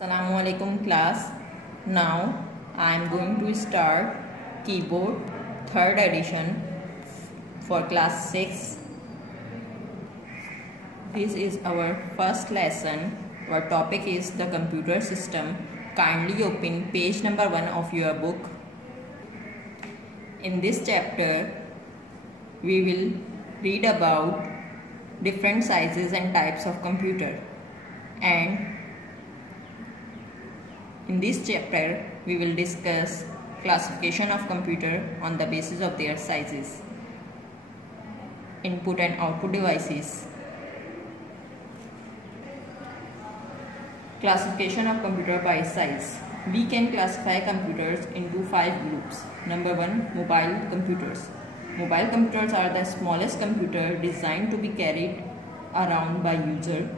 Assalamualaikum class. Now I am going to start keyboard 3rd edition for class 6. This is our first lesson. Our topic is the computer system. Kindly open page number 1 of your book. In this chapter we will read about different sizes and types of computer, and in this chapter, we will discuss classification of computer on the basis of their sizes, input and output devices. Classification of computer by size. We can classify computers into 5 groups. Number 1, mobile computers. Mobile computers are the smallest computer designed to be carried around by user.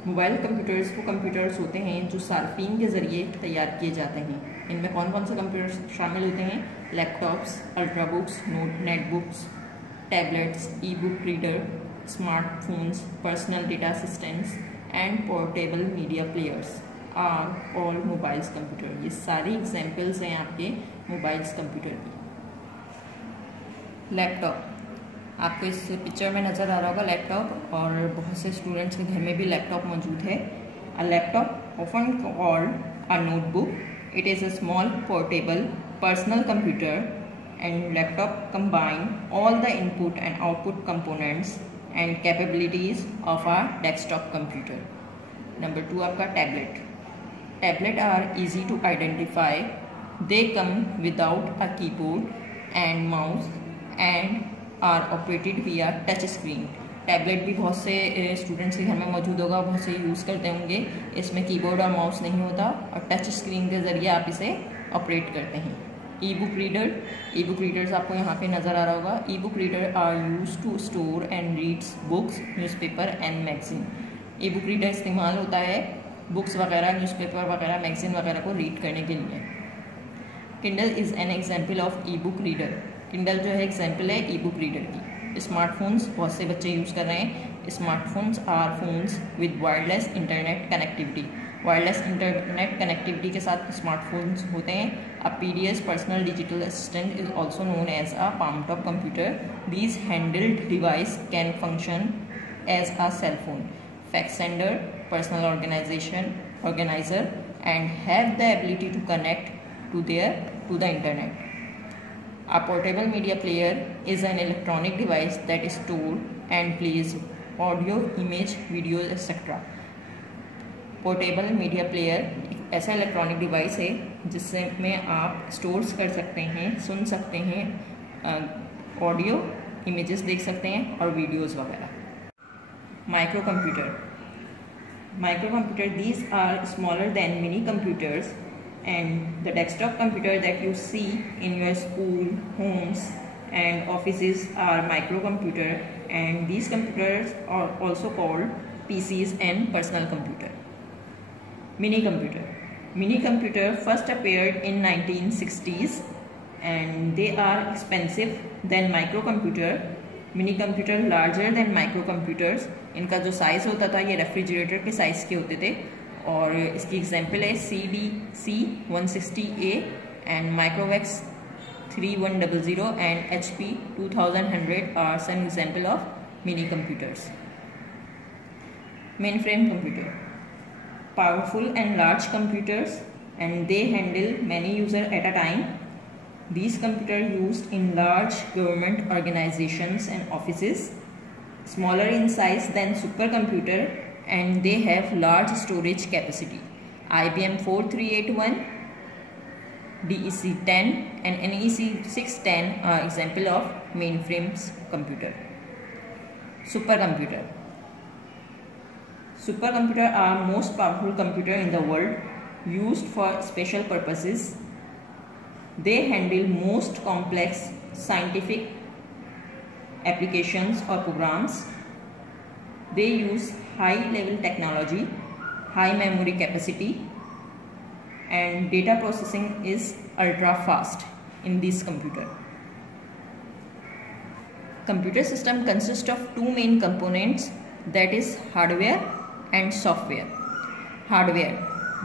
Mobile computers वो computers होते हैं जो सार्फिन के ज़रिए तैयार किए जाते हैं। इनमें कौन कौन से कंप्यूटर्स शामिल होते हैं? Laptops, ultrabooks, netbooks, tablets, e book reader, smartphones, personal data assistants and portable media players are all mobiles computer. ये सारी एग्जाम्पल्स हैं आपके मोबाइल्स कंप्यूटर की। लैपटॉप, आपको इस पिक्चर में नज़र आ रहा होगा लैपटॉप, और बहुत से स्टूडेंट्स के घर में भी लैपटॉप मौजूद है। A laptop often called a notebook, it is a small portable personal computer, and laptop combine all the input and output components and capabilities of a desktop computer. Number 2 आपका tablet. Tablet are easy to identify, they come without a keyboard and mouse and are operated via touch screen. Tablet भी बहुत से students के घर में मौजूद होगा, बहुत से यूज़ करते होंगे। इसमें कीबोर्ड और माउस नहीं होता और टच स्क्रीन के ज़रिए आप इसे ऑपरेट करते हैं। E book reader, e book readers आपको यहाँ पे नज़र आ रहा होगा। E book reader are use to store and reads books, newspaper and magazine. E book reader इस्तेमाल होता है बुक्स वगैरह, न्यूज़पेपर वगैरह, मैगजीन वगैरह को रीड करने के लिए। Kindle is an example of e book reader. Kindle जो है एग्जाम्पल है ई बुक रीडर की। स्मार्टफोन्स बहुत से बच्चे यूज़ कर रहे हैं। Smartphones are phones with wireless internet connectivity. Wireless internet connectivity के साथ स्मार्टफोन्स होते हैं। A PDS personal digital assistant is also known as a palmtop computer. These handheld device can function as a cell phone, fax sender, personal organiser and have the ability to connect to the internet. A portable media player is an electronic device that stores and plays audio, image, videos, etc. Portable media player एक ऐसा electronic device है जिससे में आप stores कर सकते हैं, सुन सकते हैं, ऑडियो, इमेजेस देख सकते हैं और वीडियोस वगैरह। Micro computer. Micro computer, these are smaller than mini computers and the desktop computer that you see in your school, homes and offices are microcomputer, and these computers are also called PCs and personal computer. Mini computer. Mini computer first appeared in 1960s and they are expensive than microcomputer. Mini computer larger than microcomputers. इनका जो size होता था ये refrigerator के size के होते थे, और इसकी एग्जाम्पल है CDC 160A and MicroVAX 3100 and HP 2100 are some examples of mini computers. Mainframe computer, powerful and large computers and they handle many user at a time. These computers used in large government organizations and offices, smaller in size than supercomputer, and they have large storage capacity. IBM 4381, DEC 10 and NEC 610 are example of mainframes computer. Supercomputer. Supercomputer are most powerful computer in the world, used for special purposes. They handle most complex scientific applications or programs. They use high level technology, high memory capacity, and data processing is ultra fast in this computer. Computer system consists of two main components, that is hardware and software. Hardware.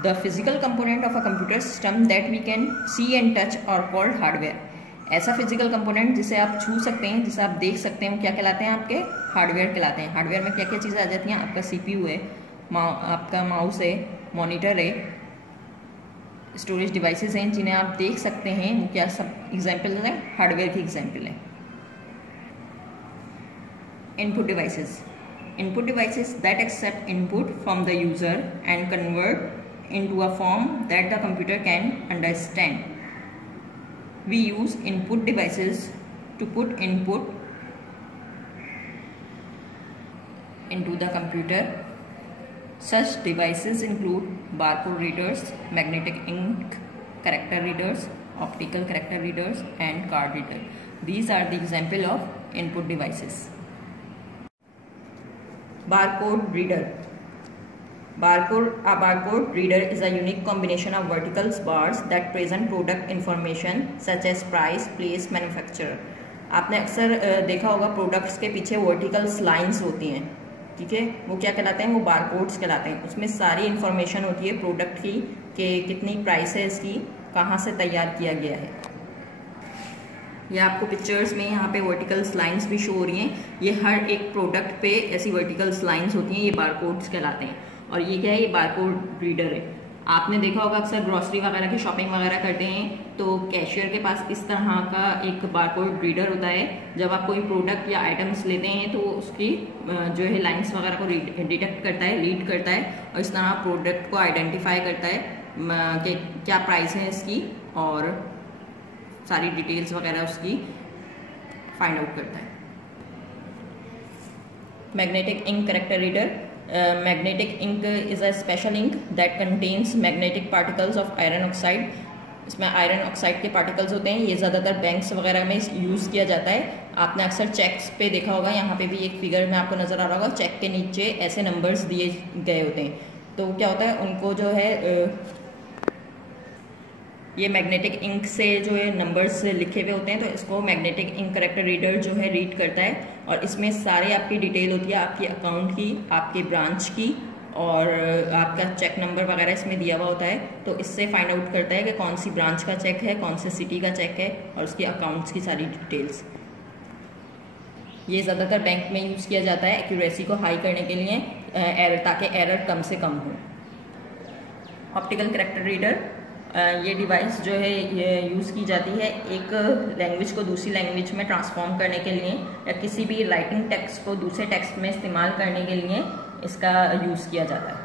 The physical component of a computer system that we can see and touch और called hardware. ऐसा physical component जिसे आप छू सकते हैं, जिसे आप देख सकते हैं, क्या कहलाते हैं? आपके हार्डवेयर कहलाते हैं। हार्डवेयर में क्या क्या चीज़ें आ जाती हैं? आपका CPU है, आपका माउस है, मॉनिटर है, स्टोरेज डिवाइसेस हैं जिन्हें आप देख सकते हैं। वो क्या सब एग्जाम्पल हैं? हार्डवेयर की एग्जाम्पल है। Input devices, input devices that accept input from the user and convert into a form that the computer can understand. We use input devices to put input into the computer. Such devices include barcode readers, magnetic ink character readers, optical character readers, and card reader. These are the example of input devices. Barcode reader. A barcode reader is a unique combination of vertical bars that present product information such as price, place, manufacturer. आपने अक्सर देखा होगा products के पीछे vertical lines होती हैं, ठीक है? वो क्या कहलाते हैं? वो बारकोड्स कहलाते हैं। उसमें सारी इंफॉर्मेशन होती है प्रोडक्ट की, कि कितनी प्राइस है इसकी, कहाँ से तैयार किया गया है। ये आपको पिक्चर्स में यहाँ पे वर्टिकल्स लाइंस भी शो हो रही हैं। ये हर एक प्रोडक्ट पे ऐसी वर्टिकल्स लाइंस होती हैं, ये बारकोड्स कहलाते हैं। और ये क्या है? ये बारकोड रीडर है। आपने देखा होगा अक्सर ग्रॉसरी वगैरह की शॉपिंग वगैरह करते हैं तो कैशियर के पास इस तरह का एक बारकोड रीडर होता है। जब आप कोई प्रोडक्ट या आइटम्स लेते हैं तो उसकी जो है लाइंस वगैरह को डिटेक्ट करता है, रीड करता है, और इस तरह प्रोडक्ट को आइडेंटिफाई करता है कि क्या प्राइस है इसकी, और सारी डिटेल्स वगैरह उसकी फाइंड आउट करता है। Magnetic ink character reader. Magnetic ink is a special ink that contains magnetic particles of iron oxide. इसमें आयरन ऑक्साइड के पार्टिकल्स होते हैं। ये ज़्यादातर बैंक्स वगैरह में यूज़ किया जाता है। आपने अक्सर चेक्स पे देखा होगा, यहाँ पे भी एक फिगर में आपको नज़र आ रहा होगा, चेक के नीचे ऐसे नंबर्स दिए गए होते हैं। तो क्या होता है, उनको जो है ये मैग्नेटिक इंक से जो है नंबर्स लिखे हुए होते हैं, तो इसको मैग्नेटिक इंक कैरेक्टर रीडर जो है रीड करता है। और इसमें सारे आपकी डिटेल होती है, आपकी अकाउंट की, आपके ब्रांच की, और आपका चेक नंबर वगैरह इसमें दिया हुआ होता है। तो इससे फाइंड आउट करता है कि कौन सी ब्रांच का चेक है, कौन से सिटी का चेक है, और उसकी अकाउंट्स की सारी डिटेल्स। ये ज़्यादातर बैंक में यूज़ किया जाता है एक्यूरेसी को हाई करने के लिए, ताकि एरर कम से कम हो। ऑप्टिकल कैरेक्टर रीडर, ये डिवाइस जो है ये यूज़ की जाती है एक लैंग्वेज को दूसरी लैंग्वेज में ट्रांसफॉर्म करने के लिए, या किसी भी राइटिंग टेक्स्ट को दूसरे टेक्स्ट में इस्तेमाल करने के लिए इसका यूज़ किया जाता है।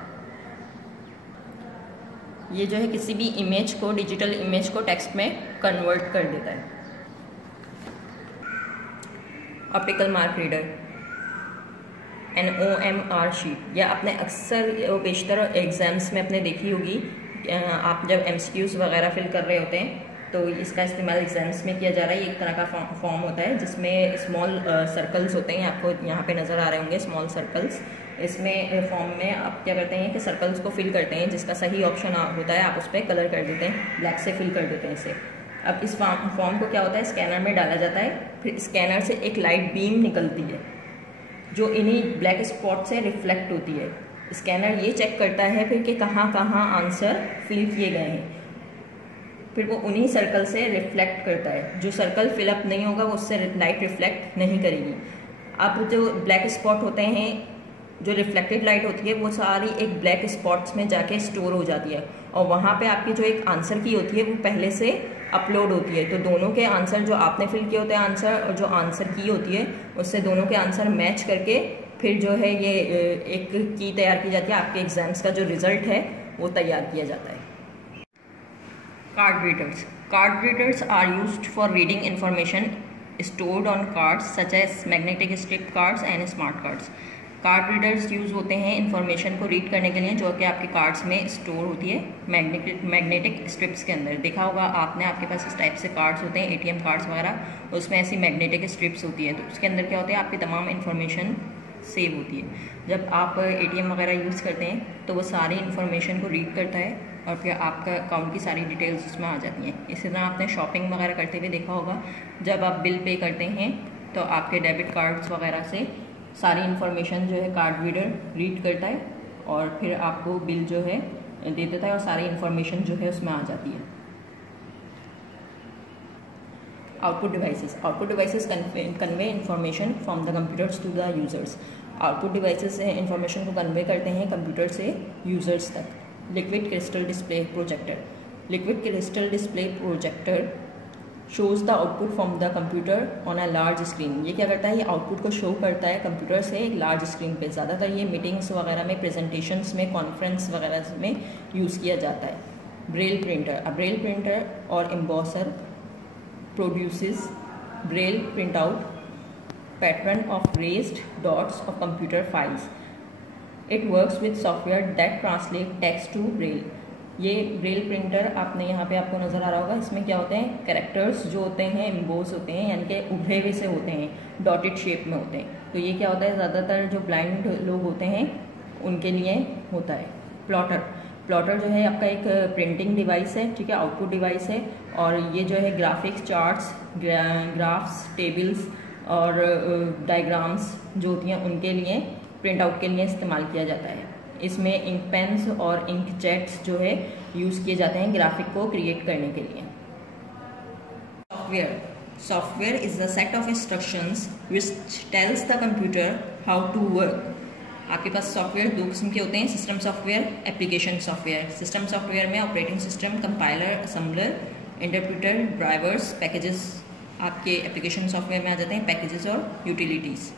ये जो है किसी भी इमेज को, डिजिटल इमेज को टेक्स्ट में कन्वर्ट कर देता है। Optical mark reader, NOMR sheet, यह आपने अक्सर बेशतर एग्जाम्स में अपने देखी होगी। आप जब MCQs वगैरह फिल कर रहे होते हैं तो इसका इस्तेमाल एग्जाम्स में किया जा रहा है। ये एक तरह का फॉर्म होता है जिसमें स्मॉल सर्कल्स होते हैं, आपको यहाँ पे नज़र आ रहे होंगे स्मॉल सर्कल्स। इसमें फॉर्म में आप क्या करते हैं कि सर्कल्स को फिल करते हैं, जिसका सही ऑप्शन होता है आप उस पर कलर कर देते हैं, ब्लैक से फिल कर देते हैं इसे। अब इस फॉर्म को क्या होता है, स्कैनर में डाला जाता है, फिर स्कैनर से एक लाइट बीम निकलती है जो इन्हीं ब्लैक स्पॉट से रिफ्लेक्ट होती है। स्कैनर ये चेक करता है फिर कि कहाँ कहाँ आंसर फिल किए गए हैं, फिर वो उन्हीं सर्कल से रिफ्लेक्ट करता है। जो सर्कल फिलअप नहीं होगा वो उससे लाइट रिफ्लेक्ट नहीं करेगी। अब जो ब्लैक स्पॉट होते हैं, जो रिफ्लेक्टेड लाइट होती है, वो सारी एक ब्लैक स्पॉट्स में जाके स्टोर हो जाती है, और वहाँ पे आपकी जो एक आंसर की होती है वो पहले से अपलोड होती है। तो दोनों के आंसर, जो आपने फिल किए होते हैं आंसर और जो आंसर की होती है, उससे दोनों के आंसर मैच करके फिर जो है ये एक की तैयार की जाती है। आपके एग्जाम्स का जो रिजल्ट है वो तैयार किया जाता है। Card readers. Card readers are used for reading information stored on cards such as magnetic strip cards and smart cards. Card readers use होते हैं इंफॉर्मेशन को रीड करने के लिए जो कि आपके कार्ड्स में स्टोर होती है मैग्नेटिक स्ट्रिप्स के अंदर। देखा होगा आपने, आपके पास इस टाइप से कार्ड्स होते हैं, ATM कार्ड्स वगैरह, उसमें ऐसी मैग्नेटिक स्ट्रिप्स होती है। तो उसके अंदर क्या होता है, आपकी तमाम इन्फॉर्मेशन सेव होती है। जब आप ATM वगैरह यूज़ करते हैं तो वो सारी इन्फॉर्मेशन को रीड करता है और फिर आपका अकाउंट की सारी डिटेल्स उसमें आ जाती हैं। इसी तरह आपने शॉपिंग वगैरह करते हुए देखा होगा, जब आप बिल पे करते हैं तो आपके डेबिट कार्ड्स वगैरह से सारी इन्फॉर्मेशन जो है कार्ड रीडर रीड करता है और फिर आपको बिल जो है दे देता है और सारी इन्फॉर्मेशन जो है उसमें आ जाती है। Output devices convey information from the computers to the users. Output devices information को कन्वे करते हैं कंप्यूटर से यूजर्स तक। Liquid crystal display projector shows the output from the computer on a large screen. ये क्या करता है, ये आउटपुट को शो करता है कंप्यूटर से एक लार्ज स्क्रीन पे। ज़्यादातर ये मीटिंग्स वगैरह में, प्रेजेंटेशंस में, कॉन्फ्रेंस वगैरह में यूज़ किया जाता है। ब्रेल प्रिंटर और एम्बॉसर produces braille printout pattern of raised dots of computer files. It works with software that translate text to braille. ये ब्रेल प्रिंटर आपने यहाँ पे आपको नज़र आ रहा होगा। इसमें क्या होते हैं, कैरेक्टर्स जो होते हैं एम्बोस होते हैं, यानी कि उभरे हुए से होते हैं, डॉटेड शेप में होते हैं। तो ये क्या होता है, ज़्यादातर जो ब्लाइंड लोग होते हैं उनके लिए होता है। प्लॉटर जो है आपका एक प्रिंटिंग डिवाइस है, ठीक है, आउटपुट डिवाइस है। और ये जो है ग्राफिक्स, चार्ट्स, ग्राफ्स, टेबल्स और डायग्राम्स जो होती हैं उनके लिए, प्रिंट आउट के लिए इस्तेमाल किया जाता है। इसमें इंक पेन्स और इंक जेट्स जो है यूज़ किए जाते हैं ग्राफिक को क्रिएट करने के लिए। Software is the set of instructions which tells the computer how to work. आपके पास सॉफ्टवेयर दो किस्म के होते हैं, system software, application software. System software में operating system, compiler, assembler, interpreter, drivers, packages आपके एप्लीकेशन सॉफ्टवेयर में आ जाते हैं, पैकेजेस और utilities.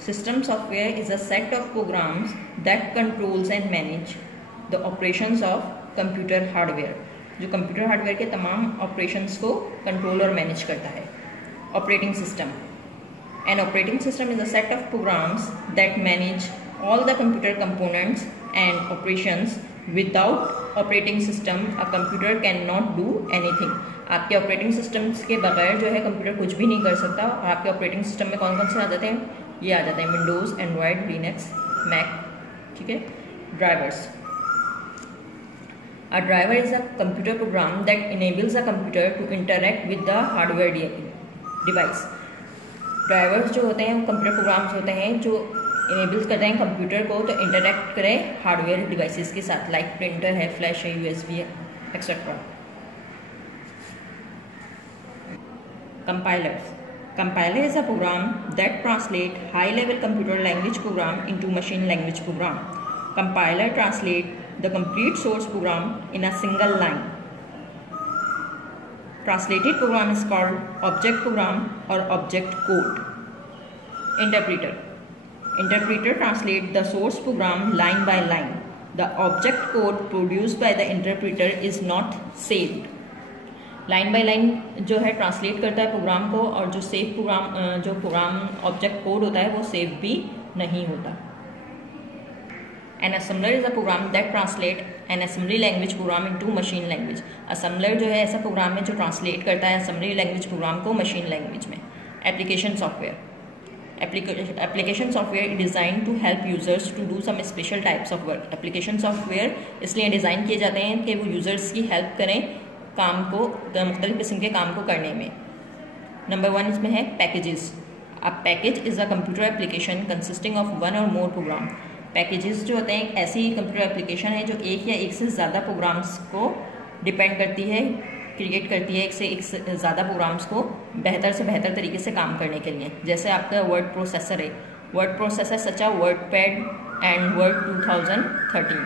System software is a set of programs that controls and manage the operations of computer hardware. जो computer hardware के तमाम ऑपरेशंस को कंट्रोल और मैनेज करता है। Operating system, An operating system is a set of programs that manage all the computer components and operations. Without operating system, a computer cannot do anything. आपके operating systems के बगैर जो है computer कुछ भी नहीं कर सकता। और आपके ऑपरेटिंग सिस्टम में कौन कौन से आ जाते हैं, ये आ जाते हैं विंडोज़, एंड्रॉयड, लिनक्स, मैक, ठीक है। Drivers, A driver is a computer program that enables a computer to interact with the hardware device. Drivers जो होते हैं कंप्यूटर प्रोग्राम्स होते हैं जो इनेबल करते हैं कंप्यूटर को तो इंटरेक्ट करें हार्डवेयर डिवाइसेस के साथ, लाइक प्रिंटर है, फ्लैश है, यूएसबी है, etcetera. Compiler is a program that translate high level computer language program into machine language program. Compiler translate the complete source program in a single line. Translated program is called object program or object code. Interpreter translates the source program line by line. The object code produced by the interpreter is not saved. Line by line जो है translate करता है programme को, और जो save programme जो programme object code होता है वो सेव भी नहीं होता। An assembler is a program that translate an assembly language program into machine language. Assembler जो है ऐसा प्रोग्राम है जो ट्रांसलेट करता है assembly language प्रोग्राम को मशीन लैंग्वेज में। Application software design to help users to do some special types of work. Application software इसलिए डिज़ाइन किए जाते हैं कि वो यूजर्स की हेल्प करें काम को, मुख्तलिफ किस्म के काम को करने में। नंबर 1 इसमें है पैकेजेस। अब package is a computer application consisting of one और मोर प्रोग्राम। पैकेजेस जो होते हैं ऐसी कंप्यूटर एप्लीकेशन है जो एक या एक से ज़्यादा प्रोग्राम्स को डिपेंड करती है, क्रिएट करती है, एक से ज़्यादा प्रोग्राम्स को बेहतर से बेहतर तरीके से काम करने के लिए। जैसे आपका वर्ड प्रोसेसर है, word processor such a wordpad and word 2013।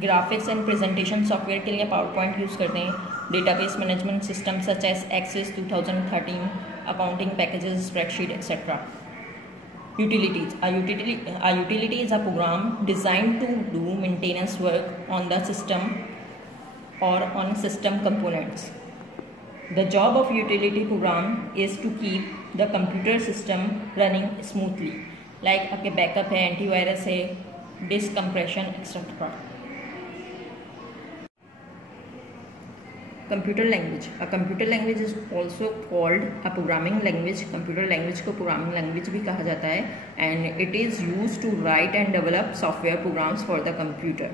Graphics and presentation software के लिए पावर पॉइंट यूज़ करते हैं। Database management system such as access 2013, accounting packages, spreadsheet etcetera. Utilities. A utility is a program designed to do maintenance work on the system or on system components. The job of utility program is to keep the computer system running smoothly. Like आपके backup है, antivirus है, disk compression etcetera. Computer language. A computer language is also called a programming language. Computer language को programming language भी कहा जाता है। And it is use to write and develop software programs for the computer.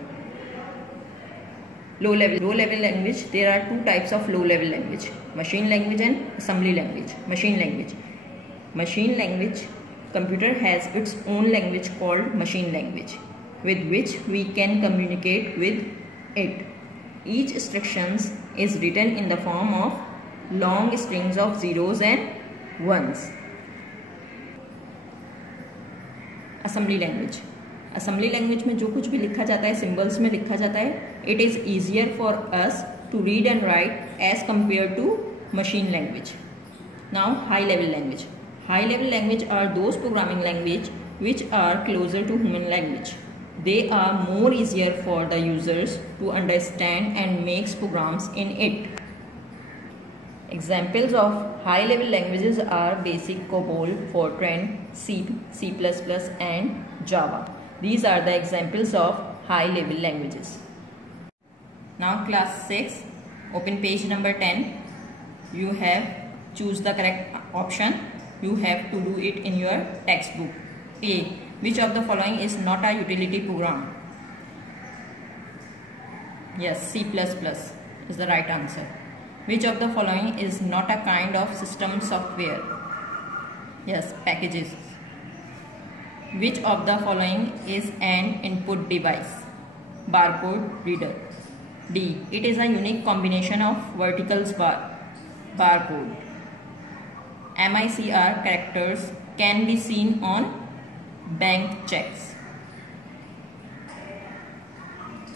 Low level language, there are 2 types of low level language, machine language and assembly language. Machine language computer has its own language called machine language, with which we can communicate with it. Each instruction is written in the form of long strings of zeros and ones. Assembly language. Assembly language में जो कुछ भी लिखा जाता है symbols में लिखा जाता है. It is easier for us to read and write as compared to machine language. Now high level language. High level language are those programming language which are closer to human language. They are more easier for the users to understand and makes programs in it. Examples of high level languages are basic, COBOL, Fortran, C, C++ and Java. These are the examples of high level languages. Now class 6, open page number 10. You have choose the correct option. You have to do it in your textbook. A. Which of the following is not a utility program? Yes, C++ is the right answer. Which of the following is not a kind of system software? Yes, packages. Which of the following is an input device? Barcode reader. D. It is a unique combination of verticals barcode. MICR characters can be seen on bank checks.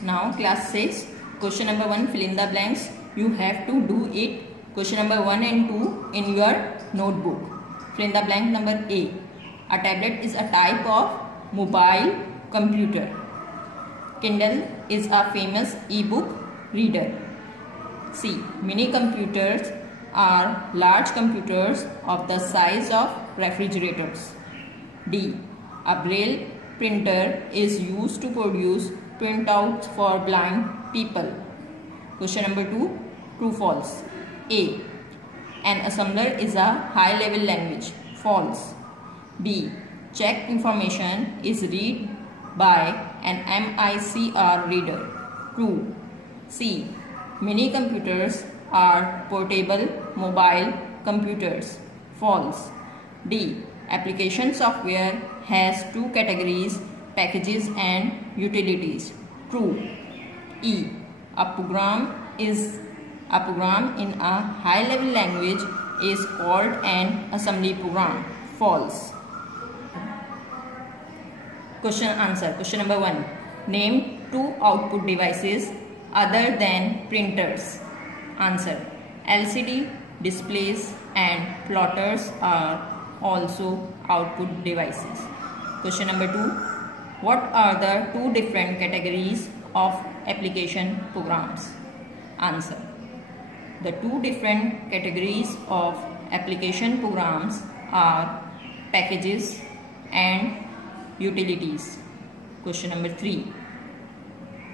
Now class 6, question number 1, fill in the blanks. You have to do it. Question number 1 and 2 in your notebook. Fill in the blank number A. A tablet is a type of mobile computer. Kindle is a famous e-book reader. C. Mini computers are large computers of the size of refrigerators. D. A braille printer is used to produce printouts for blind people. Question number 2. True, false. A. An assembler is a high level language. False. B. Check information is read by an MICR reader. True. C. Mini computers are portable mobile computers. False. D. Application software has two categories, packages and utilities. True. E. A program in a high level language is called an assembly program. False. Question answer. Question number 1. Name two output devices other than printers. Answer. LCD displays and plotters are also output devices. Question number 2. What are the two different categories of application programs? Answer. The two different categories of application programs are packages and utilities. Question number 3.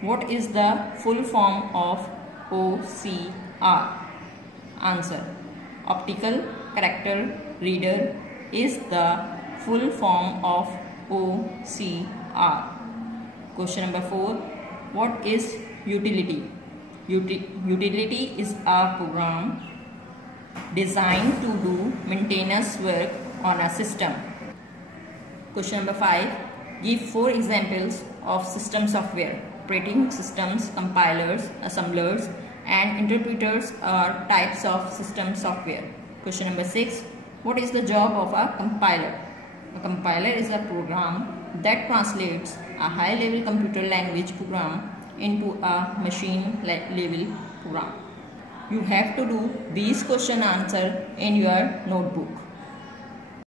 What is the full form of OCR? Answer. Optical Character Reader is the full form of OCR. Question number 4. What is utility? Utility is a program designed to do maintenance work on a system. Question number 5. Give 4 examples of system software. Operating systems, compilers, assemblers and interpreters are types of system software. Question number 6. What is the job of a compiler? A compiler is a program that translates a high-level computer language program into a machine-level program. You have to do these question answer in your notebook.